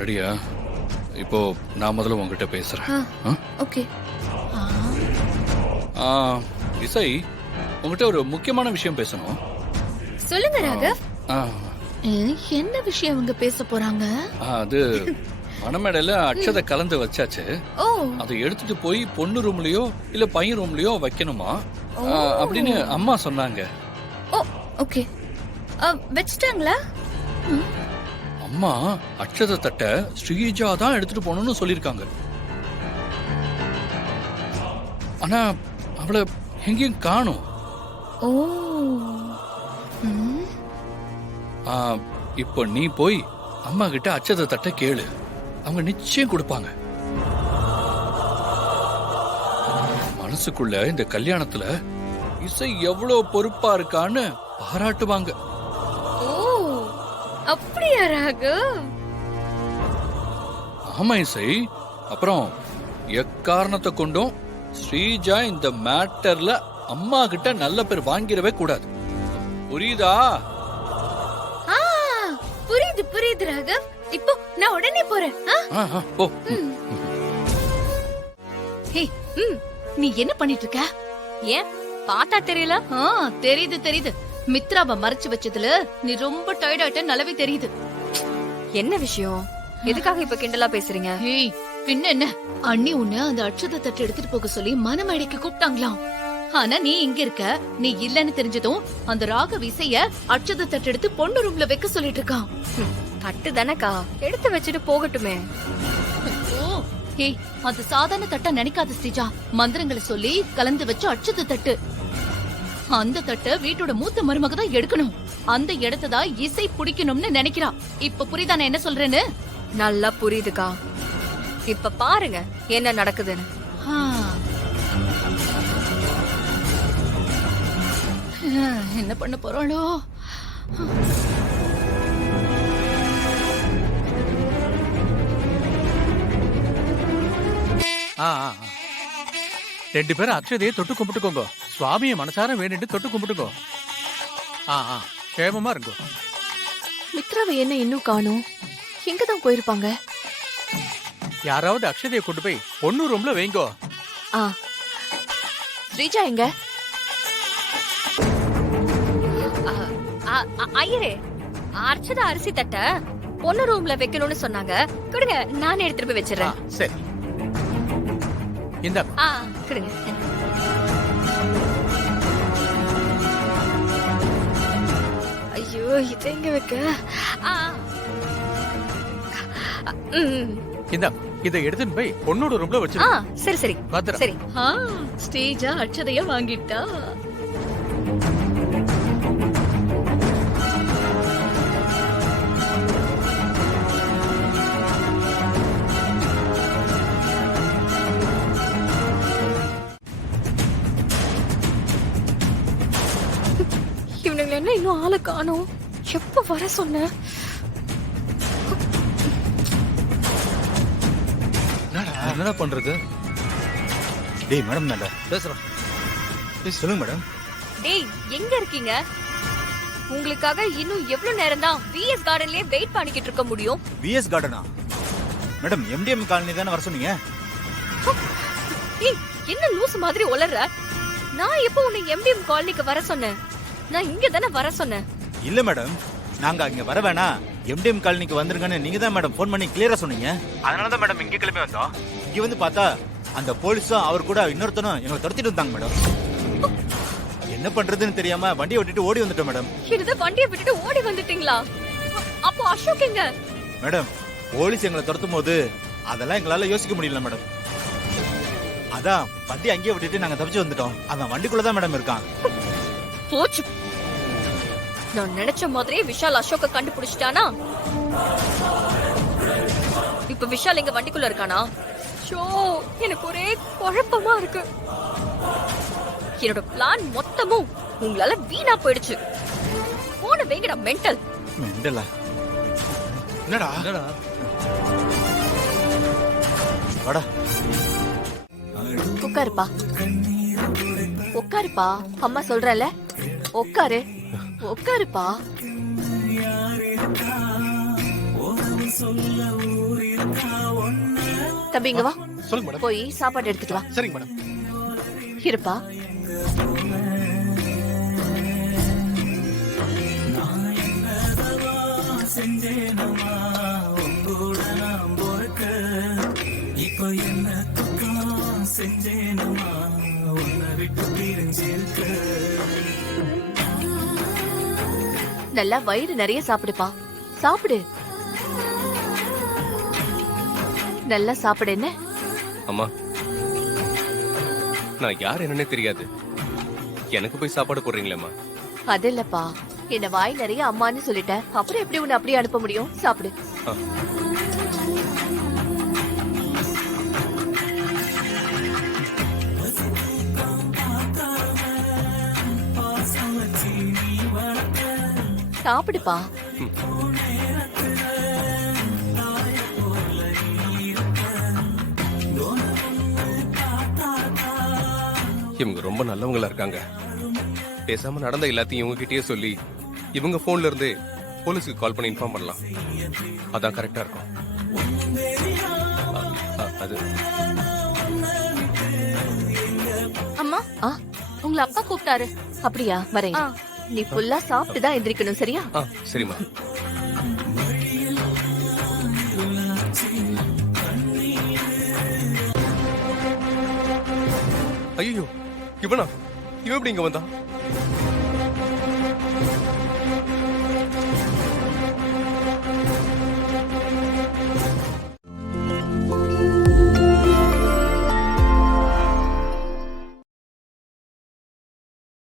ரெடியா? இப்போ நான் முதல்ல உங்ககிட்ட பேசுறேன். ஓகே. இசை, உங்ககிட்ட ஒரு முக்கியமான விஷயம் பேசணும். சொல்லுங்க ராகவ். ஆ, என்ன விஷயம் அவங்க பேச போறாங்க? அது மணமேடையில அட்சதை கலந்து வச்சாச்சு. ஓ, அதை எடுத்துட்டு போய் பொண்ணு ரூம்லயோ இல்ல பையன் ரூம்லயோ வைக்கணுமா அப்படின்னு அம்மா சொன்னாங்க. ஓ, ஓகே. வெச்சிட்டாங்களா? அம்மா அட்சதை தட்ட ஸ்ரீஜா தான் எடுத்துட்டு போகணும்னு சொல்லிருக்காங்க. ஆனா அவளை எங்கேயும் காணும். ஓ. இப்போ நீ போய் அம்மா கிட்ட அட்சதை தட்ட கேளு, அவங்க நிச்சயம் கொடுப்பாங்க. மனசுக்குள்ள இந்த கல்யாணத்துல இசை எவ்வளவு பொறுப்பா இருக்கான்னு பாராட்டுவாங்க. ஓ, அப்படியா ராகவ்? ஆமா இசை. அப்புறம் எக்காரணத்தை கொண்டும் ஸ்ரீஜா இந்த மேட்டர்ல அம்மா கிட்ட நல்ல பேர் வாங்கிடவே கூடாது. புரியுதா? புரியுது புரியுது ராகவ். இப்போ நான் உடனே போறேன். போ. ஹே, நீ என்ன பண்ணிட்டு இருக்க? ஏன் பார்த்தா தெரியல? தெரியுது தெரியுது. மித்ராவை மறைச்சு வச்சதுல நீ ரொம்ப டயர்ட் ஆயிட்ட நல்லாவே தெரியுது. என்ன விஷயம்? எதுக்காக இப்ப கிண்டலா பேசுறீங்க? ஏய், பின்ன என்ன, அண்ணி உன்னை அந்த அட்சதை தட்டு எடுத்துட்டு போக சொல்லி மனமேடைக்கு கூப்பிட்டாங்களாம். ஆனா நீ இங்க இருக்க. நீ இல்லன்னு தெரிஞ்சதும் அந்த ராகவ் இசைய அட்சதை தட்டு எடுத்து பொண்ணு ரூம்ல வைக்க சொல்லிட்டு இருக்கான். தட்டு தானக்கா, எடுத்து வச்சுட்டு போகட்டுமே. ஓ, ஏய், அது சாதாரண தட்டா நினைக்காத ஸ்ரீஜா. மந்திரங்களை சொல்லி கலந்து வச்ச அட்சதை தட்டு. அந்த தட்டை வீட்டோட மூத்த மருமக தான் எடுக்கணும். அந்த இடத்ததான் இசை பிடிக்கணும்னு நினைக்கிறா. இப்ப புரியுதா நான் என்ன சொல்றேன்னு? நல்லா புரியுதுக்கா. இப்ப பாருங்க என்ன நடக்குதுன்னு. என்ன பண்ண போறாளோ? ரெண்டு பேரும் அக்ஷதையை தொட்டு கும்பிட்டுக்கோங்க. சுவாமியை மனசார வேண்டிட்டு தொட்டு கும்பிட்டுக்கோ. கேமமா இருங்கோ. மித்ராவை என்ன இன்னும் காணோம்? எங்கதான் போயிருப்பாங்க? யாராவது அக்ஷதையை கொண்டு போய் பொண்ணு ரூம்ல வைங்கோ. ஸ்ரீஜா எங்க? ஐயரே, அர்ச்சனா அரிசி தட்ட பொண்ணு ரூம்ல வைக்கணும்னு சொன்னாங்க. கொடுங்க, நானே எடுத்துட்டு போய் வச்சிடறேன். சரி, இந்த கொடுங்க. ஐயோ, இதை எங்க வைக்க? இந்த இதை எடுத்துட்டு போய் பொண்ணோட ரூம்ல வச்சு. சரி சரி சரி. ஸ்ரீஜா அட்சதைய வாங்கிட்டா. இவனுங்க என்ன இன்னும் ஆளை காணோம்? எப்ப வர சொன்ன? என்னடா பண்றது? டேய் மேடம், நல்லா பேசுறோம். சொல்லுங்க மேடம். டேய், எங்க இருக்கீங்க? உங்களுக்காக இன்னும் எவ்வளவு நேரம் தான் விஎஸ் கார்டன்லயே வெயிட் பண்ணிக்கிட்டு இருக்க முடியும்? விஎஸ் கார்டனா? மேடம், எம்டிஎம் காலனி தானே வர சொன்னீங்க? ஏய், என்ன லூஸ் மாதிரி உளறற? நான் எப்போ உன்னை எம்டிஎம் காலனிக்கு வர சொன்னேன்? நான் இங்க தானே வர சொன்னேன். இல்ல மேடம், நாங்க அங்க வர வேணாம், எம்டிஎம் காலனிக்கு வந்துருங்கன்னு நீங்க தான் மேடம் போன் பண்ணி கிளியரா சொன்னீங்க. அதனாலதான் மேடம் இங்க கிளம்பி வந்தோம். இங்க வந்து பார்த்தா அந்த போலீஸும் அவர் கூட இன்னொருத்தனும் எங்களை துரத்திட்டு வந்தாங்க மேடம். என்ன பண்றதுன்னு தெரியாம வண்டியை விட்டுட்டு ஓடி வந்துட்டோம் மேடம். இது வண்டியை விட்டுட்டு ஓடி வந்துட்டீங்களா? அப்போ அசோக் எங்க? மேடம், போலீஸ் எங்களை துரத்தும் போது அதெல்லாம் எங்களால யோசிக்க முடியல மேடம். அதான் வண்டி அங்கேயே விட்டுட்டு நாங்க தப்பிச்சு வந்துட்டோம். அவன் வண்டிக்குள்ளதான் மேடம் இருக்கான். போச்சு. நான் நினைச்ச மாதிரியே விஷால் அசோக்க கண்டுபிடிச்சிட்டானா? இப்ப விஷால் எங்க வண்டிக்குள்ள இருக்கானா? ஷோ, எனக்கு ஒரே குழப்பமா இருக்கு. என்னோட பிளான் மொத்தமும் உங்களால வீணா போயிடுச்சு. போன வைங்கடா மென்டல். மென்டலா? என்னடா? வாடா. உட்காருப்பா, உட்காருப்பா. அம்மா சொல்றல, உட்காரு. உட்காருப்பா. தம்பி இங்க வா, சொல்லுங்க மேடம். போய் சாப்பாடு எடுத்துட்டு வா. சரிங்க மேடம். இருப்பா. நல்லா வயிறு நிறைய சாப்பிடுப்பா. சாப்பிடு, நல்லா சாப்பிடு. என்ன அம்மா, நான் யார் என்னன்னே தெரியாது, எனக்கு போய் சாப்பாடு போடுறீங்களேம்மா? அது இல்லப்பா, என்ன வாய் நிறைய அம்மான்னு சொல்லிட்டேன், அப்புறம் எப்படி உன்னை அப்படியே அனுப்ப முடியும்? சாப்பிடு. ஆ. சாப்பிடுப்பா. இவங்க ரொம்ப நல்லவங்களா இருக்காங்க. பேசாம நடந்த எல்லாத்தையும் இவங்க கிட்டயே சொல்லி இவங்க போன்ல இருந்து போலீஸ்க்கு கால் பண்ணி இன்ஃபார்ம் பண்ணலாம். அதான் கரெக்டா இருக்கும். அது அம்மா, உங்களை அப்பா கூப்பிட்டாரு. அப்படியா? வரேன். நீ ஃபுல்லா சாப்பிட்டு தான் எந்திரிக்கணும், சரியா? சரிம்மா. ஐயோ, இவனா? இவன் எப்படி இங்க வந்தான்?